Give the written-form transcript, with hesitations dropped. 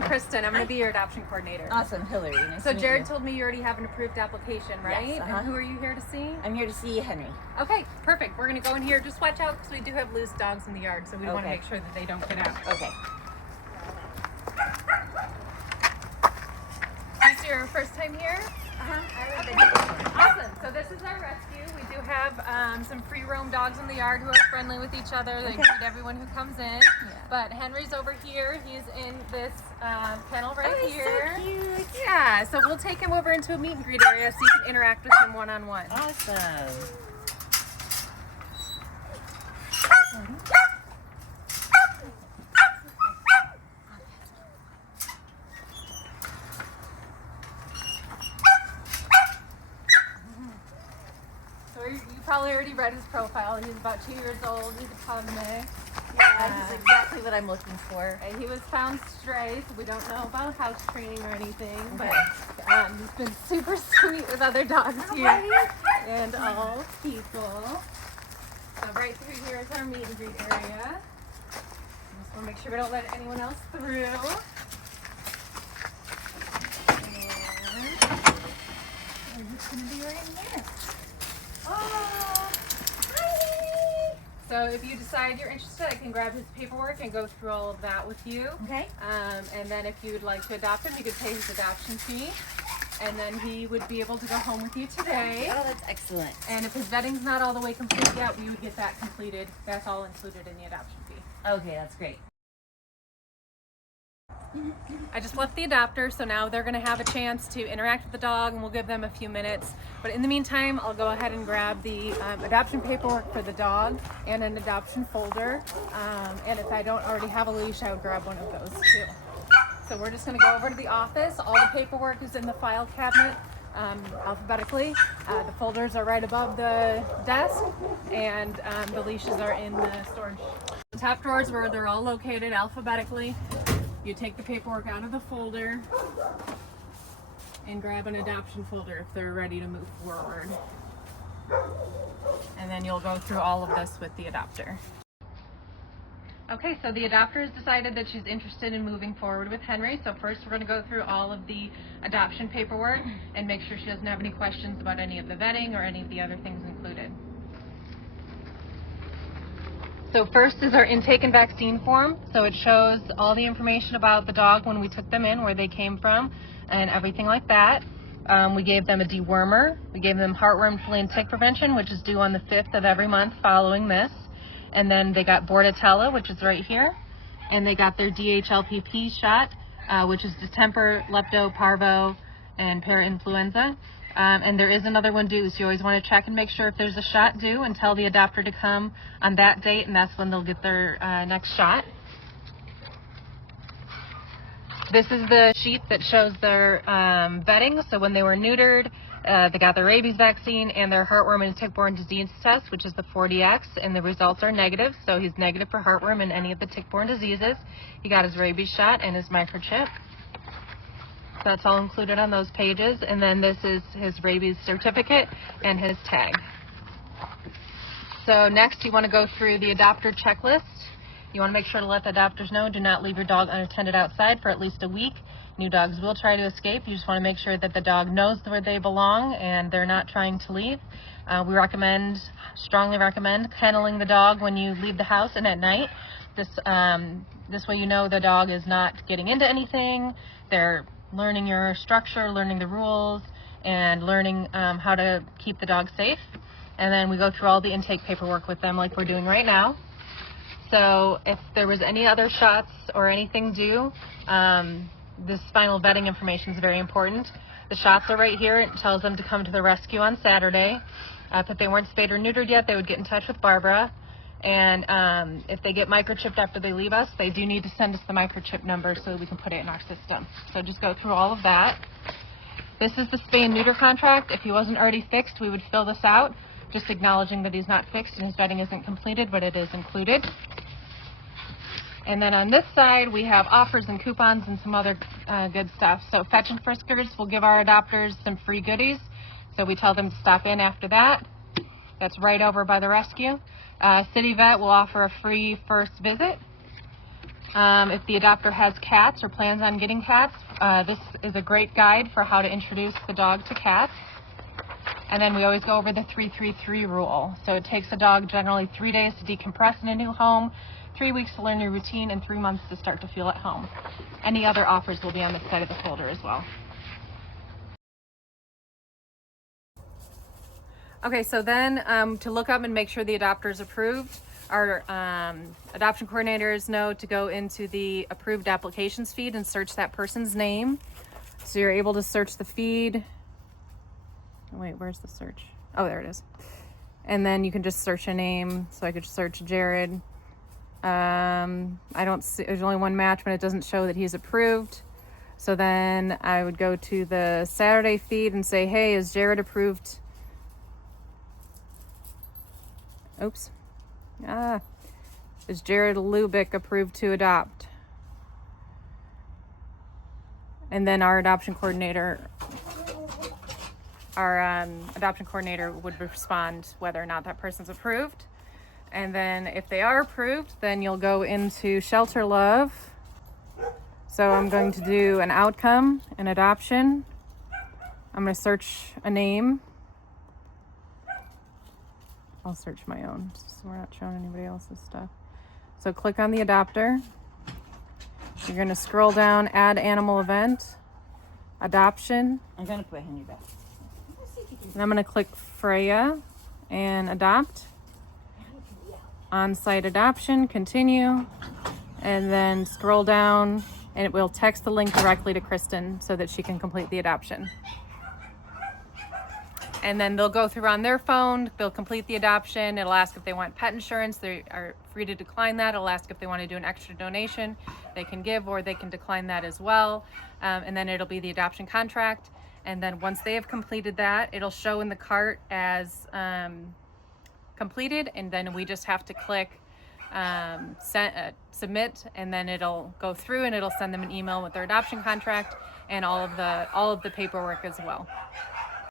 I'm Kristen. I'm going to be your adoption coordinator. Awesome, Hillary. Nice So to meet Jared you. told me you already have an approved application, right? Yes, And who are you here to see? I'm here to see Henry. Okay, perfect. We're going to go in here. Just watch out because we do have loose dogs in the yard, so we want to make sure that they don't get out. Okay. Is this your first time here? Awesome. So this is our rescue. We do have some free roam dogs in the yard who are friendly with each other. They greet everyone who comes in. But Henry's over here. He's in this kennel right here. So cute. Yeah. So we'll take him over into a meet and greet area so you can interact with him one-on-one. Awesome. So you probably already read his profile. He's about 2 years old. He's a pug mix. Yeah, he's exactly what I'm looking for. And he was found stray, so we don't know about house training or anything. But he's been super sweet with other dogs here and all people. So right through here is our meet and greet area. Just want to make sure we don't let anyone else through. And we're just going to be right in here. Oh, hi! So if you decide you're interested, I can grab his paperwork and go through all of that with you. Okay. And then if you would like to adopt him, you could pay his adoption fee. And then he would be able to go home with you today. Oh, that's excellent. And if his vetting's not all the way complete yet, we would get that completed. That's all included in the adoption fee. Okay, that's great. I just left the adopter, so now they're going to have a chance to interact with the dog, and we'll give them a few minutes. But in the meantime, I'll go ahead and grab the adoption paperwork for the dog and an adoption folder. And if I don't already have a leash, I would grab one of those too. So we're just going to go over to the office. All the paperwork is in the file cabinet alphabetically. The folders are right above the desk, and the leashes are in the storage. The top drawers where they're all located alphabetically. You take the paperwork out of the folder and grab an adoption folder if they're ready to move forward. And then you'll go through all of this with the adopter. Okay, so the adopter has decided that she's interested in moving forward with Henry. So first we're going to go through all of the adoption paperwork and make sure she doesn't have any questions about any of the vetting or any of the other things included. So first is our intake and vaccine form. So it shows all the information about the dog when we took them in, where they came from, and everything like that. We gave them a dewormer. We gave them heartworm, flea, and tick prevention, which is due on the 5th of every month following this. And then they got Bordetella, which is right here. And they got their DHLPP shot, which is distemper, lepto, parvo, and parainfluenza. And there is another one due, so you always want to check and make sure if there's a shot due and tell the adopter to come on that date, and that's when they'll get their next shot. This is the sheet that shows their vetting. So when they were neutered, they got their rabies vaccine and their heartworm and tick-borne disease test, which is the 4DX, and the results are negative. So he's negative for heartworm and any of the tick-borne diseases. He got his rabies shot and his microchip. That's all included on those pages. And then this is his rabies certificate and his tag. So next you want to go through the adopter checklist. You want to make sure to let the adopters know, do not leave your dog unattended outside for at least a week. New dogs will try to escape. You just want to make sure that the dog knows where they belong and they're not trying to leave. We strongly recommend kenneling the dog when you leave the house and at night. This way you know the dog is not getting into anything. They're learning your structure, learning the rules, and learning how to keep the dog safe. And then we go through all the intake paperwork with them like we're doing right now. So if there was any other shots or anything due, this final vetting information is very important. The shots are right here. It tells them to come to the rescue on Saturday. If they weren't spayed or neutered yet, they would get in touch with Barbara. And if they get microchipped after they leave us, they do need to send us the microchip number so we can put it in our system. So just go through all of that. This is the spay and neuter contract. If he wasn't already fixed, we would fill this out, just acknowledging that he's not fixed and his vetting isn't completed, but it is included. And then on this side, we have offers and coupons and some other good stuff. So Fetch and Friskers will give our adopters some free goodies. So we tell them to stop in after that. That's right over by the rescue. City Vet will offer a free first visit. If the adopter has cats or plans on getting cats, this is a great guide for how to introduce the dog to cats. And then we always go over the 3-3-3 rule. So it takes a dog generally 3 days to decompress in a new home, 3 weeks to learn your routine, and 3 months to start to feel at home. Any other offers will be on the side of the folder as well. Okay, so then to look up and make sure the adopter is approved, our adoption coordinators know to go into the approved applications feed and search that person's name. So you're able to search the feed. Wait, where's the search? Oh, there it is. And then you can just search a name. So I could search Jared. I don't see, there's only one match, but it doesn't show that he's approved. So then I would go to the Saturday feed and say, hey, is Jared approved? Oops. Is Jared Lubick approved to adopt? And then our adoption coordinator would respond whether or not that person's approved. And then if they are approved, then you'll go into Shelter Love. So I'm going to do an outcome, an adoption. I'm going to search a name. I'll search my own, so we're not showing anybody else's stuff. So click on the adopter. You're going to scroll down, add animal event, adoption. I'm gonna put Henry back. And I'm going to click Freya and adopt. On-site adoption, continue, and then scroll down, and it will text the link directly to Kristen so that she can complete the adoption. And then they'll go through on their phone, they'll complete the adoption. It'll ask if they want pet insurance. They are free to decline that. It'll ask if they want to do an extra donation. They can give, or they can decline that as well. And then it'll be the adoption contract. And then once they have completed that, it'll show in the cart as completed. And then we just have to click submit, and then it'll go through and it'll send them an email with their adoption contract and all of the paperwork as well.